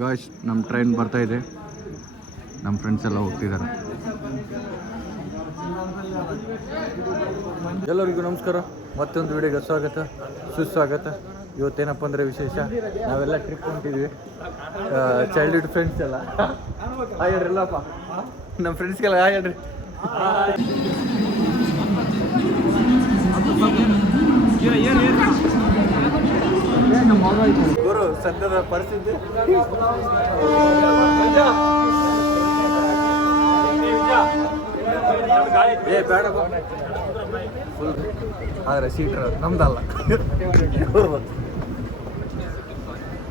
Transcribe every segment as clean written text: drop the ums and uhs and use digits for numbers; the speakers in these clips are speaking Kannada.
ಗಾಯ್ಸ್ ನಮ್ಮ ಟ್ರೈನ್ ಬರ್ತಾ ಇದೆ. ನಮ್ಮ ಫ್ರೆಂಡ್ಸ್ ಎಲ್ಲ ಹೋಗ್ತಿದ್ದಾರೆ. ಎಲ್ಲರಿಗೂ ನಮಸ್ಕಾರ. ಮತ್ತೊಂದು ವಿಡಿಯೋಗೆ ಸುಸ್ವಾಗತ. ಇವತ್ತೇನಪ್ಪ ಅಂದರೆ ವಿಶೇಷ, ನಾವೆಲ್ಲ ಟ್ರಿಪ್ ಹೊಂಟಿದ್ವಿ. ಚೈಲ್ಡ್ಹುಡ್ ಫ್ರೆಂಡ್ಸ್ ಎಲ್ಲ ಹಾಯ್ ಹೇಳ್ರಿಲ್ಲಪ್ಪ, ನಮ್ಮ ಫ್ರೆಂಡ್ಸ್ಗೆಲ್ಲ ಹಾಯ್ ಹೇಳ್ರಿ. ಗುರು ಸದ್ಯದ ಪರಿಸ್ಥಿತಿ ಬೇಡ ಫುಲ್ ಆದರೆ ಸೀಟ್ರ್ ನಮ್ದಲ್ಲ.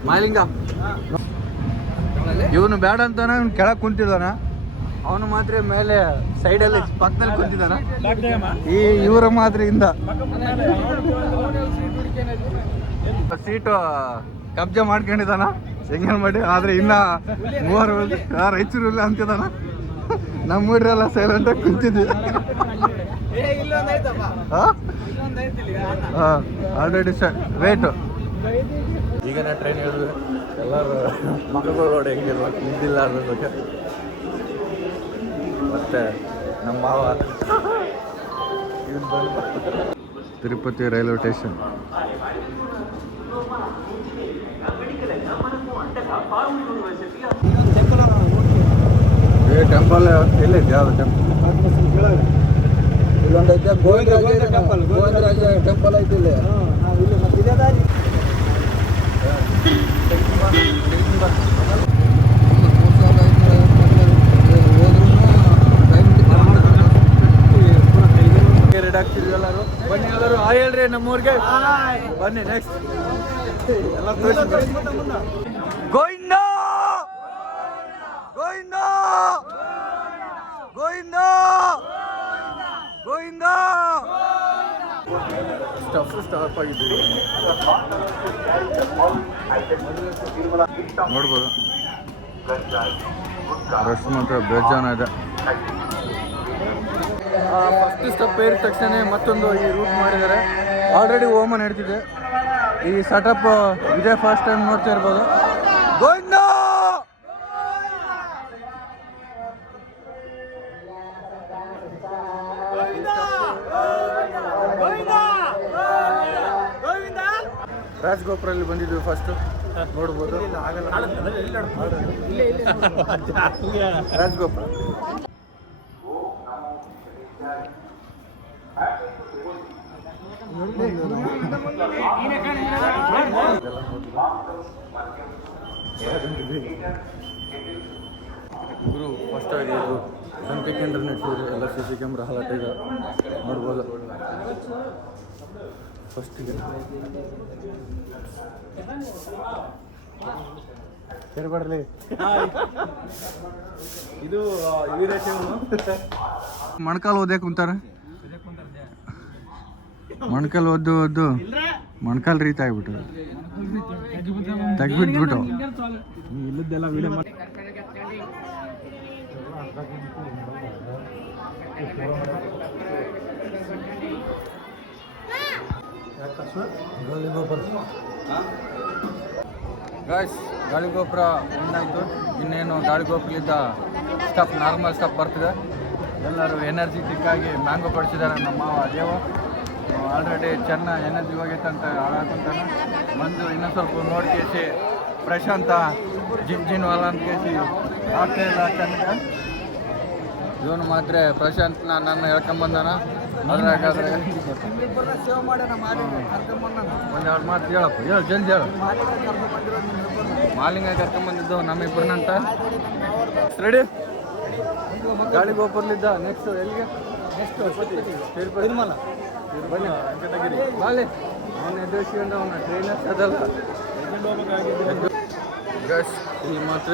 ಮಾಲಿಂಗ ಇವನು ಬೇಡ ಅಂತಾನೆ ಕೆಳಗೆ ಕುಂತಿದ್ದಾನ, ಅವನು ಮಾತ್ರ ಮೇಲೆ ಸೈಡಲ್ಲಿ ಪಕ್ಕದಲ್ಲಿ ಕುಂತಿದ್ದಾನ. ಇವರ ಮಾತ್ರ ಇಂದ ಸೀಟು ಕಬ್ಜಾ ಮಾಡ್ಕೊಂಡಿದ್ದಾನ ಹೆಂಗೇನು ಮಾಡಿ. ಆದರೆ ಇನ್ನ ಮೂವರು ರೈತರು ಅಂತಿದ್ದಾನ. ನಮ್ಮೂರೆಲ್ಲ ಸೈಲೆಂಟಾಗಿ ಕುಂತಿದ್ವಿ. Already weight. ಈಗ ನಾ ಟ್ರೈನ್ ಹೇಳಿದ್ವಿ ಎಲ್ಲರೂ ಮಕ್ಕಳು ನೋಡಿ ಹೆಂಗಿರ್ಬೇಕು, ನಿಂತಿಲ್ಲ ಅನ್ನೋದಕ್ಕೆ. ಮತ್ತೆ ನಮ್ಮ ಮಾವ ತಿರುಪತಿ ರೈಲ್ವೆ ಸ್ಟೇಷನ್. ಟೆಂಪಲ್ ಎಲ್ಲಿದೆ? ಯಾವುದು ಟೆಂಪಲ್? ಇಲ್ಲೊಂದು ಐತೆ ಗೋವಿಂದರಾಜ ಟೆಂಪಲ್. ಗೋವಿಂದರಾಜ ಟೆಂಪಲ್ ಐತಿ ಇಲ್ಲಿ. ರೆಡಿ ಆಗ್ತಿದ್ವಿ ಎಲ್ಲರೂ. ಬನ್ನಿ ಎಲ್ಲರೂ ಹಾಯ್ ಹೇಳ್ರಿ ನಮ್ಮೂರಿಗೆ. ಬನ್ನಿ ನೆಕ್ಸ್ಟ್ ಎಲ್ಲ ಗೋವಿಂದ ಗೋವಿಂದ ಗೋವಿಂದ ಗೋವಿಂದ. ಸ್ಟಾಪ್ ಆಗಿದ್ದೀವಿ ನೋಡ್ಬೋದು. ರಶ್ ಮಾತ್ರ ಬೇಜಾನ ಇದೆ. ಫಸ್ಟ್ ಸ್ಟೆಪ್ ಏರಿದ ತಕ್ಷಣ ಮತ್ತೊಂದು ಈ ರೂಟ್ ಮಾಡಿದ್ದಾರೆ. ಆಲ್ರೆಡಿ ಹೋಮ ನಡೀತಿದೆ. ಈ ಸೆಟಪ್ ಇದೇ ಫಸ್ಟ್ ಟೈಮ್ ನೋಡ್ತಾ ಇರ್ಬೋದು. ಗೋವಿಂದ ರಾಜಗೋಪುರಲ್ಲಿ ಬಂದಿದ್ವಿ ಫಸ್ಟ್, ನೋಡ್ಬೋದು. ರಾಜಗೋಪುರ ಗುರು ಫಸ್ಟ್ ಆಗಿ ಇದು ಸಂಖ್ಯೆ ಕೇಂದ್ರ ನಡೆಸಿದ್ರೆ ಎಲ್ಲ CC ಕ್ಯಾಮ್ರಾ ಹಾಲಟ್ ಇದೆ ನೋಡ್ಬೋದು. ಫಸ್ಟಿಗೆ ಸೇರ್ಬಾಡ್ಲಿ. ಇದು ವೀರಶೈವನು ಮೊಣಕಾಲು ಓದೇ ಕುಂತಾರೆ. ಮೊಣಕಾಲು ಓದ್ದು ಮೊಣಕಾಲು ರೀತಿ ಆಗ್ಬಿಟ್ಟು ತೆಗ್ಬಿಟ್ಬಿಟ್ಟು ಇಲ್ಲದ್ದೆಲ್ಲ ವಿಡಿಯೋ ಮಾಡಿ. ಗಾಯ್ಸ್ ಗಾಳಿಗೋಪುರ ಒಂದಾಯಿತು. ಇನ್ನೇನು ಗಾಳಿಗೋಪುರದಿಂದ ಸ್ಟಪ್ ನಾರ್ಮಲ್ ಸ್ಟಪ್ ಬರ್ತಿದೆ. ಎಲ್ಲರೂ ಎನರ್ಜಿಟಿಕ್ ಆಗಿ ಮ್ಯಾಂಗೋ ಪಡಿಸಿದ್ದಾರೆ. ನಮ್ಮ ಮಾವ ದೇವ ಆಲ್ರೆಡಿ ಚೆನ್ನಾಗಿ ಎನರ್ಜಿ ಹೋಗೈತೆ ಅಂತ ಹಾಳಾಕೊಂತಾನೆ. ಬಂದು ಇನ್ನೊಂದು ಸ್ವಲ್ಪ ನೋಡಿ ಕೇಸಿ ಪ್ರಶಾಂತ ಜಿನ್ ವಾಲ ಅಂತ ಕೇಸಿ ಆಗ್ತಾ ಇಲ್ಲ ಚೆನ್ನಾಗಿ. ಇವನು ಮಾತ್ರ ಪ್ರಶಾಂತ್ನ ನನ್ನ ಹೇಳ್ಕೊಂಬಂದಾನ. ಅದ್ರಾಗಾದ್ರೆ ಒಂದೆರಡು ಮಾತು ಹೇಳಪ್ಪ, ಹೇಳು ಜಲ್ದಿ ಹೇಳು. ಮಾಲಿಂಗ ಕರ್ಕೊಂಬಂದಿದ್ದು ನಮ್ಮಿಬ್ಬರನ್ನಂತ. ರೆಡಿ ಗಾಳಿಗೋಪುರಲಿದ್ದ ನೆಕ್ಸ್ಟ್ ಎಲ್ಲಿಗೆ? ತಿರುಪತಿ ಬನ್ನಿ ಬಾಲಿ. ಅವನು ಎದುರಿಸ್ಕೊಂಡು ಅವನ ಟ್ರೈನರ್ಸ್ ಅದಲ್ಲ. ಗಸ್ ಇಲ್ಲಿ ಮಾತ್ರ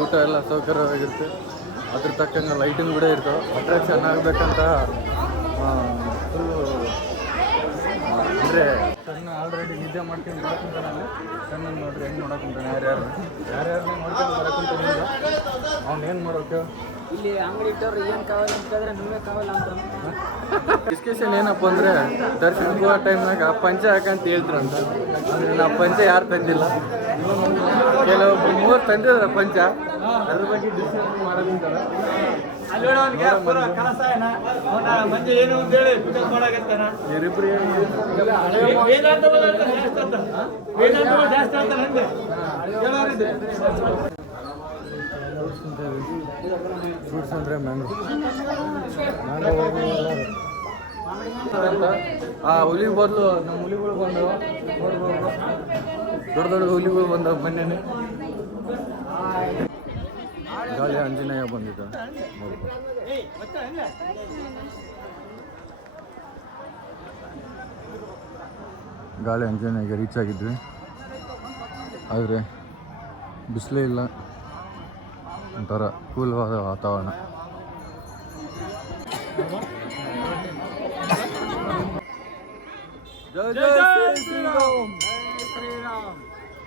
ಊಟ ಎಲ್ಲ ಸೌಕರ್ಯವಾಗಿರುತ್ತೆ. ಅದ್ರ ತಕ್ಕಂಗೆ ಲೈಟಿಂಗ್ ಕೂಡ ಇರ್ತವೆ. ಅಟ್ರಾಕ್ಷನ್ ಆಗಬೇಕಂತ ಫುಲ್ಲು ಅಂದರೆ ಸಣ್ಣ ಆಲ್ರೆಡಿ ನಿದ್ದೆ ಮಾಡ್ಕೊಂಡು ಬರಕುಂತಾನಲ್ಲಿ. ಸಣ್ಣ ನೋಡ್ರಿ ಹೆಂಗೆ ನೋಡಕ್ಕಂತಾನೆ. ಯಾರ್ಯಾರನ್ನೇ ನೋಡ್ಕೊಂಡು ಬರಕುಂತಾನೆ. ಈಗ ಅವ್ನು ಏನು ಮಾಡೋಕೆ ಇಲ್ಲಿ ಅಂಗಡಿ ಇಟ್ಟವ್ರು ಏನು ಕಾವಲ್ಲ ಅಂತ ಹೇಳಿದ್ರೆ ನೀವೇ ಕಾವಲ್ಲ ಅಂತ ಡಿಸ್ಕಷನ್ ಏನಪ್ಪ ಅಂದರೆ ದರ್ಶನ ಹೋಗೋ ಟೈಮ್ನಾಗ ಪಂಚೆ ಹಾಕಂತ ಹೇಳ್ತಾರಂತ ಅಂದರೆ ನಾವು ಪಂಚೆ ಯಾರು ತಂದಿಲ್ಲ ಕೆಲವೊಬ್ರು 3 ತಂದಿದ್ರ ಪಂಚ ಅದ್ರ ಬಗ್ಗೆ ಡಿಸ್ಕಷನ್ ಮಾಡೋದಂತಾರೆ ಇವರಿಬ್ರು ಫ್ರೂಟ್ಸ್ ಅಂದರೆ ಮ್ಯಾಂಗೋ ಆ ಹುಲಿ ಬದಲು ನಮ್ಮ ಹುಲಿಗಳು ಬಂದವು ದೊಡ್ಡ ದೊಡ್ಡ ಹುಲಿಗಳು ಬಂದವು ಮೊನ್ನೆ ಗಾಳಿ ಆಂಜನೇಯ ಬಂದಿದ್ದ ಗಾಳಿ ಆಂಜನೇಯಗೆ ರೀಚ್ ಆಗಿದ್ವಿ ಆದರೆ ಬಿಸಿಲೇ ಇಲ್ಲ ಒಂಥರ ಕೂಲವಾದ ವಾತಾವರಣ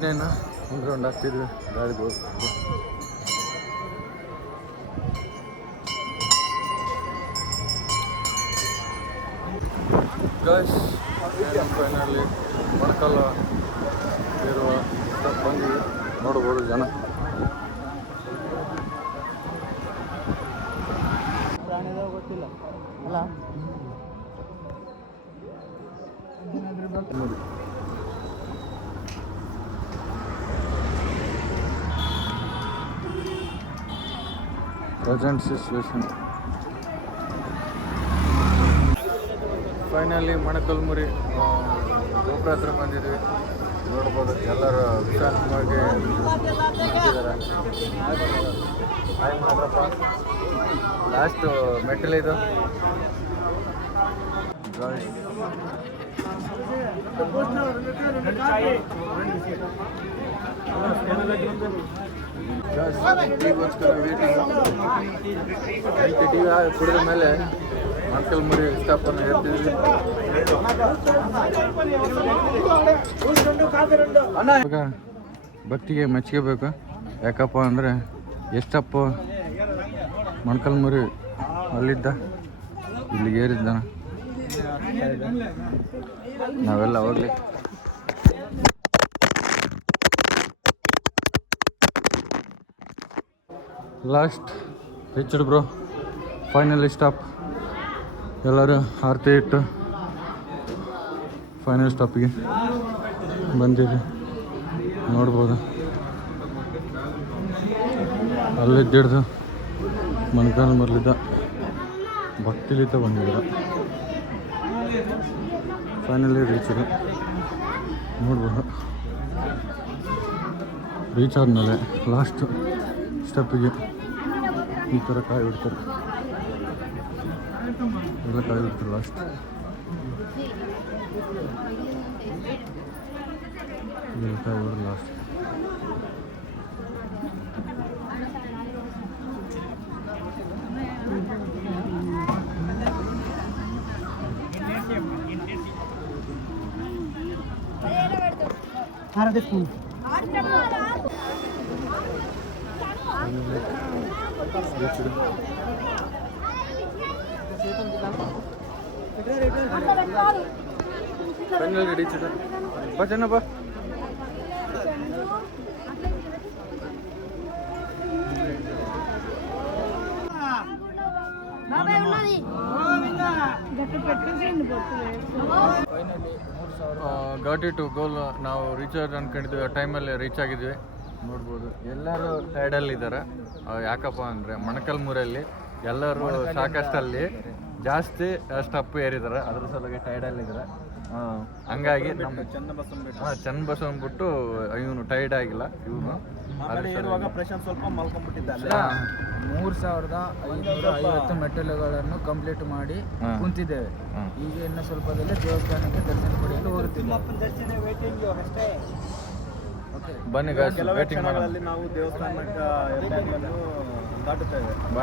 ಏನು ಒಂದು ರೌಂಡ್ ಆಗ್ತಿದ್ವಿ ಗಾಳಿಗೆ ಹೋಗಿ ಗೈಸ್ ಫೈನಲಿ ಮೊಣಕಾಲ ಇರುವ ಬಂದಿವಿ ನೋಡ್ಬೋದು ಜನ ಗೊತ್ತಿಲ್ಲ ಅಲ್ಲ ನೋಡಿ ಪ್ರೆಸೆಂಟ್ ಸಿಚುವೇಶನ್ ಫೈನಲಿ ಮೊಣಕಲ್ಮುರಿ ಗೋಪುರ ಹತ್ರ ಬಂದಿದ್ವಿ ನೋಡ್ಬೋದು ಎಲ್ಲರೂ ವಿಶ್ರಾಂತವಾಗಿ ನಿಂತಿದ್ದಾರೆ ಹಾಯ್ ಮಾಡ್ರಪ್ಪ ಲಾಸ್ಟು ಮೆಟ್ಟಲಿದು ಟೀಗೋಸ್ಕರ ವೇಟಿಂಗ್ ಟೀ ಕುಡಿದ ಮೇಲೆ ಮೊಣಕಲ್ಮುರಿ ಸ್ಟಾಪನ್ನು ಹೇಳ್ತಿದ್ವಿ ಇವಾಗ ಭಕ್ತಿಗೆ ಮೆಚ್ಚುಗೆ ಬೇಕು ಯಾಕಪ್ಪ ಅಂದರೆ ಎಷ್ಟಪ್ಪ ಮೊಣಕಲ್ಮುರಿ ಅಲ್ಲಿದ್ದ ಇಲ್ಲಿಗೆ ಏರಿದ್ದಾನ ನಾವೆಲ್ಲ ಹೋಗ್ಲಿ ಲಾಸ್ಟ್ ರಿಚ್ಡ್ ಬ್ರೋ ಫೈನಲಿ ಸ್ಟಾಪ್ ಎಲ್ಲರೂ ಆರತಿ ಇಟ್ಟು ಫೈನಲ್ ಸ್ಟಾಪಿಗೆ ಬಂದಿದೆ ನೋಡ್ಬೋದು ಅಲ್ಲಿದ್ದಿಡ್ದು ಮೊಣಕಾಲ್ಮುರಿಲಿದ್ದ ಭಕ್ತಿಲಿದ್ದ ಬಂದಿದ್ರು ಫೈನಲಿ ರೀಚ್ ಇದೆ ನೋಡ್ಬೋದು ರೀಚ್ ಆದಮೇಲೆ ಲಾಸ್ಟ್ ಸ್ಟೆಪ್ಪಿಗೆ ಈ ಥರ ಕಾಯಿ ಬಿಡ್ತಾರೆ ಎಲ್ಲ ಕಾಯಿ ಬಿಡ್ತಾರೆ ಲಾಸ್ಟ್ ಇದೆಲ್ಲ ಕಾಯಿ ಬಿಡ್ತಾರೆ ಲಾಸ್ಟ್ ಫೈನಲ್ ರೀಚ್ ಇದೆ ಬಾ ಚೆನ್ನಪ್ಪ ಗಾಟಿ ಟು ಗೋಲ್ ನಾವು ರೀಚ್ ಅನ್ಕೊಂಡಿದ್ವಿ ಆ ಟೈಮಲ್ಲಿ ರೀಚ್ ಆಗಿದ್ವಿ ನೋಡ್ಬೋದು ಎಲ್ಲರೂ ಟೈರ್ಡಲ್ಲಿದ್ದಾರೆ ಯಾಕಪ್ಪ ಅಂದರೆ ಮೊಣಕಲ್ಮುರಿಯಲ್ಲಿ ಎಲ್ಲರೂ ಸಾಕಷ್ಟಲ್ಲಿ ಜಾಸ್ತಿ ಸ್ಟಪ್ ಏರಿದ್ದಾರೆ ಅದ್ರ ಸಲುವಾಗಿ ಟೈರ್ಡಲ್ಲಿದ್ದಾರೆ ಹಂಗಾಗಿ ನಮ್ಮ ಚನ್ನಬಸವನ್ ಬಿಟ್ಟು ಇವನು ಟೈರ್ಡ್ ಆಗಿಲ್ಲ ಇವನು ಸ್ವಲ್ಪ ಮಲ್ಕೊಂಡ್ಬಿಟ್ಟಿದ್ದ 3550 ಮೆಟ್ಟಿಲುಗಳನ್ನು ಕಂಪ್ಲೀಟ್ ಮಾಡಿ ಕುಂತಿದ್ದೇವೆ. ಈಗ ಇನ್ನು ಸ್ವಲ್ಪದಲ್ಲೇ ದೇವಸ್ಥಾನಕ್ಕೆ ದರ್ಶನ ಪಡೆಯಲು ಹೋಗುತ್ತಿದ್ದೇವೆ. ಬನ್ನಿ ವೇಟಿಂಗ್ ಮಾಡೋಣ. ನಾವು ದೇವಸ್ಥಾನಕ್ಕೆ ದಾಟುತ್ತೇವೆ.